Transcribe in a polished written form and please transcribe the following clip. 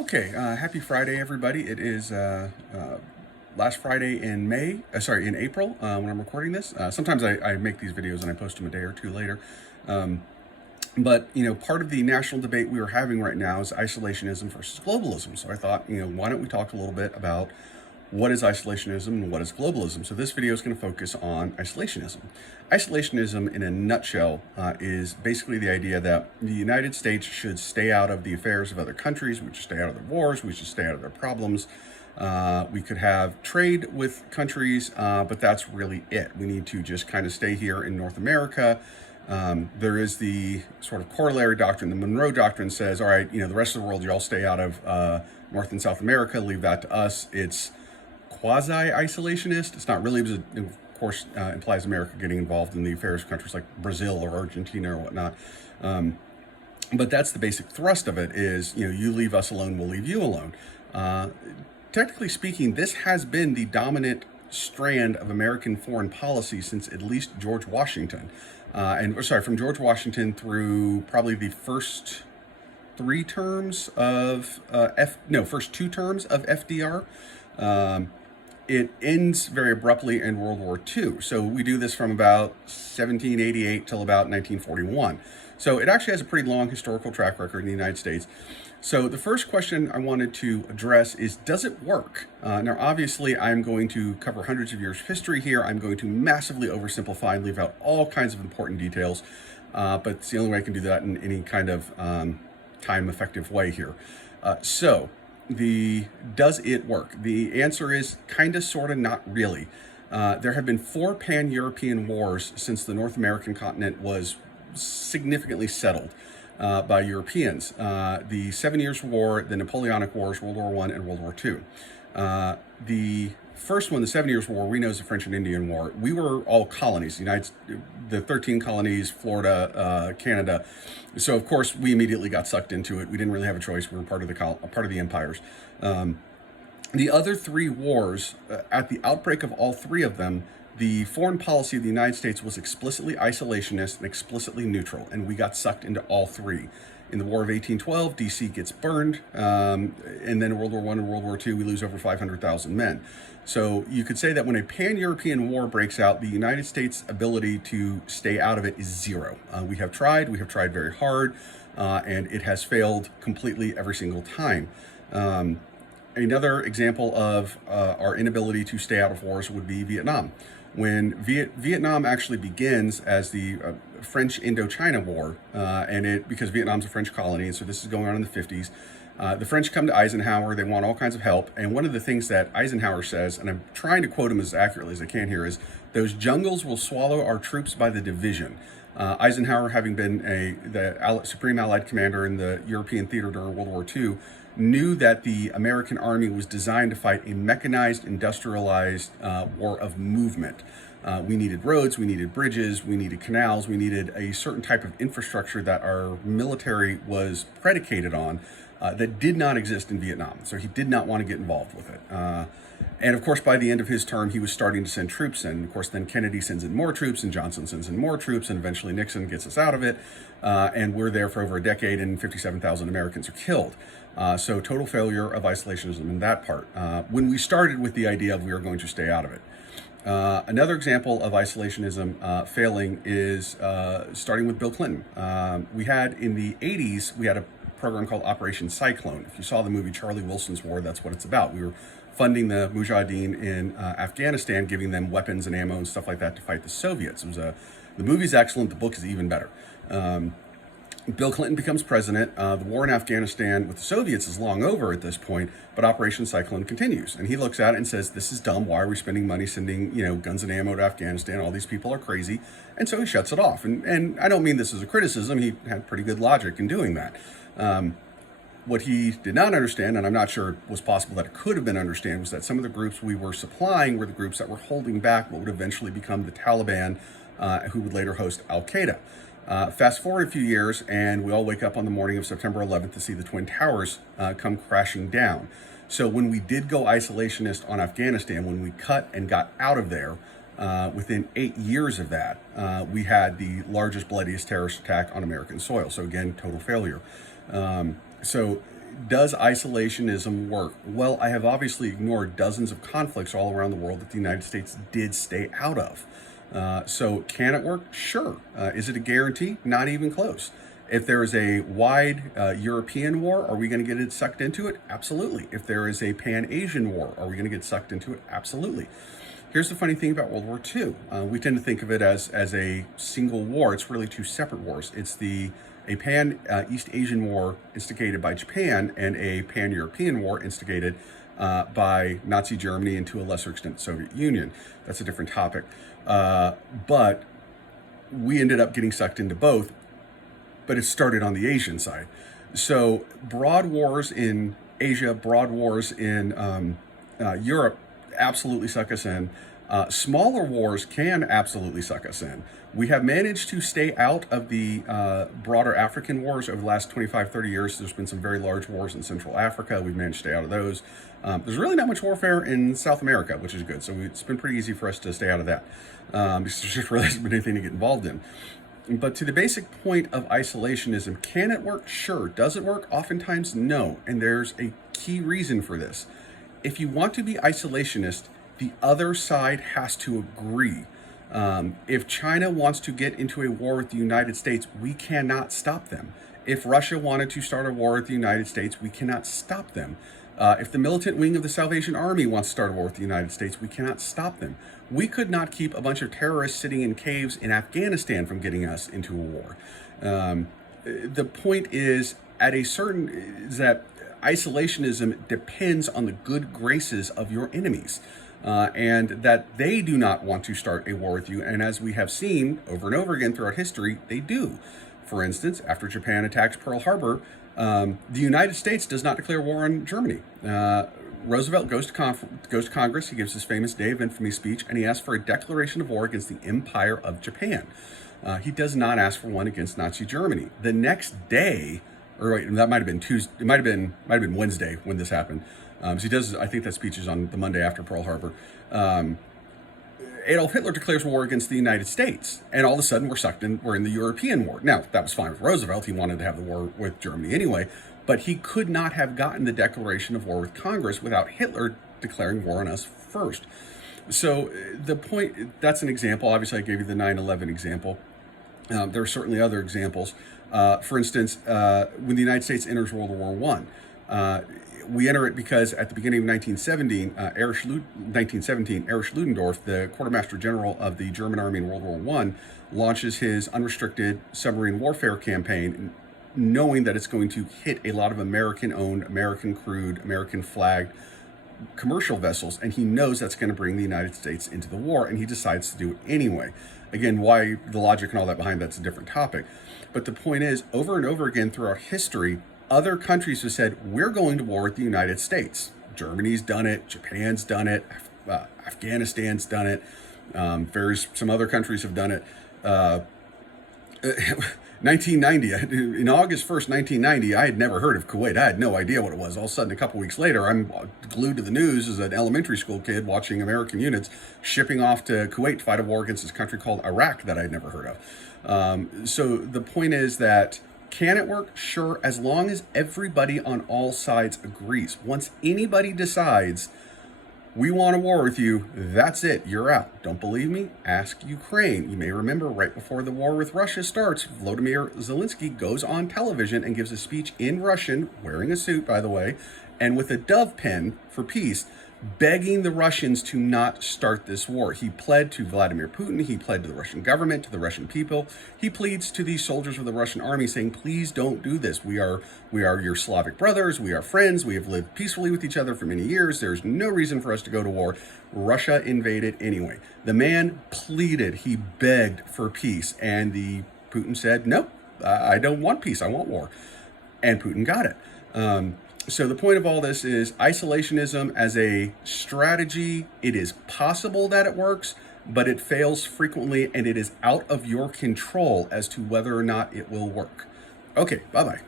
Okay, happy Friday, everybody. It is last Friday in in April when I'm recording this. Sometimes I make these videos and I post them a day or two later. Um, but part of the national debate we are having right now is isolationism versus globalism. So I thought, why don't we talk a little bit about what is isolationism and what is globalism? So this video is going to focus on isolationism. Isolationism, in a nutshell, is basically the idea that the United States should stay out of the affairs of other countries. We should stay out of their wars. We should stay out of their problems. We could have trade with countries, but that's really it. We need to just kind of stay here in North America. There is the sort of corollary doctrine. The Monroe Doctrine says, all right, the rest of the world, you all stay out of North and South America, leave that to us. It's quasi-isolationist. It's not really, because it, of course, implies America getting involved in the affairs of countries like Brazil or Argentina or whatnot. But that's the basic thrust of it is, you leave us alone, we'll leave you alone. Technically speaking, this has been the dominant strand of American foreign policy since at least George Washington. From George Washington through probably the first two terms of FDR. It ends very abruptly in World War II. So we do this from about 1788 till about 1941. So it actually has a pretty long historical track record in the United States. So the first question I wanted to address is, does it work? Now, obviously, I'm going to cover hundreds of years of history here. I'm going to massively oversimplify and leave out all kinds of important details, but it's the only way I can do that in any kind of time-effective way here. Does it work? The answer is kind of, sort of, not really. There have been 4 pan-European wars since the North American continent was significantly settled by Europeans. The 7 Years' War, the Napoleonic Wars, World War I and World War II. The first one, the 7 Years' War, we know is the French and Indian War. We were all colonies, the 13 colonies, Florida, Canada. So of course we immediately got sucked into it. We didn't really have a choice. We were part of the empires. The other 3 wars, at the outbreak of all 3 of them, the foreign policy of the United States was explicitly isolationist and explicitly neutral, and we got sucked into all 3. In the War of 1812, D.C. gets burned, and then in World War I and World War II, we lose over 500,000 men. So you could say that when a pan-European war breaks out, the United States' ability to stay out of it is zero. We have tried very hard, and it has failed completely every single time. Another example of our inability to stay out of wars would be Vietnam. When Vietnam actually begins as the French Indochina War, because Vietnam's a French colony, and so this is going on in the 50s, the French come to Eisenhower. They want all kinds of help, and one of the things that Eisenhower says, and I'm trying to quote him as accurately as I can here, is, "Those jungles will swallow our troops by the division." Eisenhower, having been the Supreme Allied Commander in the European theater during World War II, knew that the American army was designed to fight a mechanized, industrialized war of movement. We needed roads, we needed bridges, we needed canals, we needed a certain type of infrastructure that our military was predicated on that did not exist in Vietnam. So he did not want to get involved with it. And of course, by the end of his term, he was starting to send troops in. Of course, then Kennedy sends in more troops, and Johnson sends in more troops, and eventually Nixon gets us out of it. And we're there for over a decade, and 57,000 Americans are killed. So total failure of isolationism in that part. When we started with the idea of we were going to stay out of it. Another example of isolationism failing is starting with Bill Clinton. We had, in the 80s, we had a program called Operation Cyclone. If you saw the movie Charlie Wilson's War, that's what it's about. We were funding the Mujahideen in Afghanistan, giving them weapons and ammo and stuff like that to fight the Soviets. The movie's excellent. The book is even better. Bill Clinton becomes president. The war in Afghanistan with the Soviets is long over at this point, but Operation Cyclone continues. And he looks at it and says, this is dumb. Why are we spending money sending, guns and ammo to Afghanistan? All these people are crazy. And so he shuts it off. And I don't mean this as a criticism. He had pretty good logic in doing that. What he did not understand, and I'm not sure it was possible that it could have been understood, was that some of the groups we were supplying were the groups that were holding back what would eventually become the Taliban, who would later host Al-Qaeda. Fast forward a few years, and we all wake up on the morning of September 11th to see the Twin Towers come crashing down. So when we did go isolationist on Afghanistan, when we cut and got out of there, within 8 years of that, we had the largest, bloodiest terrorist attack on American soil. So again, total failure. So Does isolationism work? Well, I have obviously ignored dozens of conflicts all around the world that the United States did stay out of. So can it work? Sure. Is it a guarantee? Not even close. If there is a wide European war, are we going to get it sucked into it? Absolutely. If there is a Pan-Asian war, are we going to get sucked into it? Absolutely. Here's the funny thing about World War II. We tend to think of it as a single war. It's really two separate wars. It's a Pan-East Asian war instigated by Japan and a Pan-European war instigated by Nazi Germany and to a lesser extent the Soviet Union. That's a different topic. But we ended up getting sucked into both, but it started on the Asian side. So broad wars in Asia, broad wars in Europe absolutely suck us in. Smaller wars can absolutely suck us in. We have managed to stay out of the broader African wars over the last 25, 30 years. There's been some very large wars in Central Africa. We've managed to stay out of those. There's really not much warfare in South America, which is good. So it's been pretty easy for us to stay out of that. Because there just really hasn't been anything to get involved in. But to the basic point of isolationism, can it work? Sure. Does it work? Oftentimes, no. And there's a key reason for this. If you want to be isolationist, the other side has to agree. If China wants to get into a war with the United States, we cannot stop them. If Russia wanted to start a war with the United States, we cannot stop them. If the militant wing of the Salvation Army wants to start a war with the United States, we cannot stop them. We could not keep a bunch of terrorists sitting in caves in Afghanistan from getting us into a war. The point is, is that isolationism depends on the good graces of your enemies, and that they do not want to start a war with you. And as we have seen over and over again throughout history, they do. For instance, after Japan attacks Pearl Harbor, the United States does not declare war on Germany. Roosevelt goes to Congress. He gives his famous Day of Infamy speech, and he asks for a declaration of war against the Empire of Japan. He does not ask for one against Nazi Germany. The next day, or wait, that might have been Tuesday. It might have been Wednesday when this happened. So he does. I think that speech is on the Monday after Pearl Harbor. Adolf Hitler declares war against the United States, and all of a sudden we're in the European war. Now, that was fine with Roosevelt. He wanted to have the war with Germany anyway, but he could not have gotten the declaration of war with Congress without Hitler declaring war on us first. So the point, that's an example. Obviously, I gave you the 9/11 example. There are certainly other examples. For instance, when the United States enters World War I, we enter it because at the beginning of 1917, Erich Ludendorff, the quartermaster general of the German army in World War I, launches his unrestricted submarine warfare campaign, knowing that it's going to hit a lot of American-owned, American-crewed, American-flagged commercial vessels, and he knows that's going to bring the United States into the war, and he decides to do it anyway. Again, why the logic and all that behind that's a different topic. But the point is, over and over again throughout history, other countries have said, we're going to war with the United States. Germany's done it, Japan's done it, Afghanistan's done it, some other countries have done it. 1990, in August 1st, 1990, I had never heard of Kuwait. I had no idea what it was. All of a sudden, a couple weeks later, I'm glued to the news as an elementary school kid watching American units shipping off to Kuwait to fight a war against this country called Iraq that I'd never heard of. So the point is that, can it work? Sure, as long as everybody on all sides agrees. Once anybody decides, we want a war with you, that's it, you're out. Don't believe me? Ask Ukraine. You may remember right before the war with Russia starts, Volodymyr Zelensky goes on television and gives a speech in Russian, wearing a suit, by the way, and with a dove pen for peace, begging the Russians to not start this war. He pled to Vladimir Putin, he pled to the Russian government, to the Russian people. He pleads to these soldiers of the Russian army saying, please don't do this. We are your Slavic brothers, we are friends, we have lived peacefully with each other for many years. There's no reason for us to go to war. Russia invaded anyway. The man pleaded, he begged for peace, and Putin said, no, I don't want peace, I want war. And Putin got it. So the point of all this is isolationism as a strategy. It is possible that it works, but it fails frequently, and it is out of your control as to whether or not it will work. Okay, bye-bye.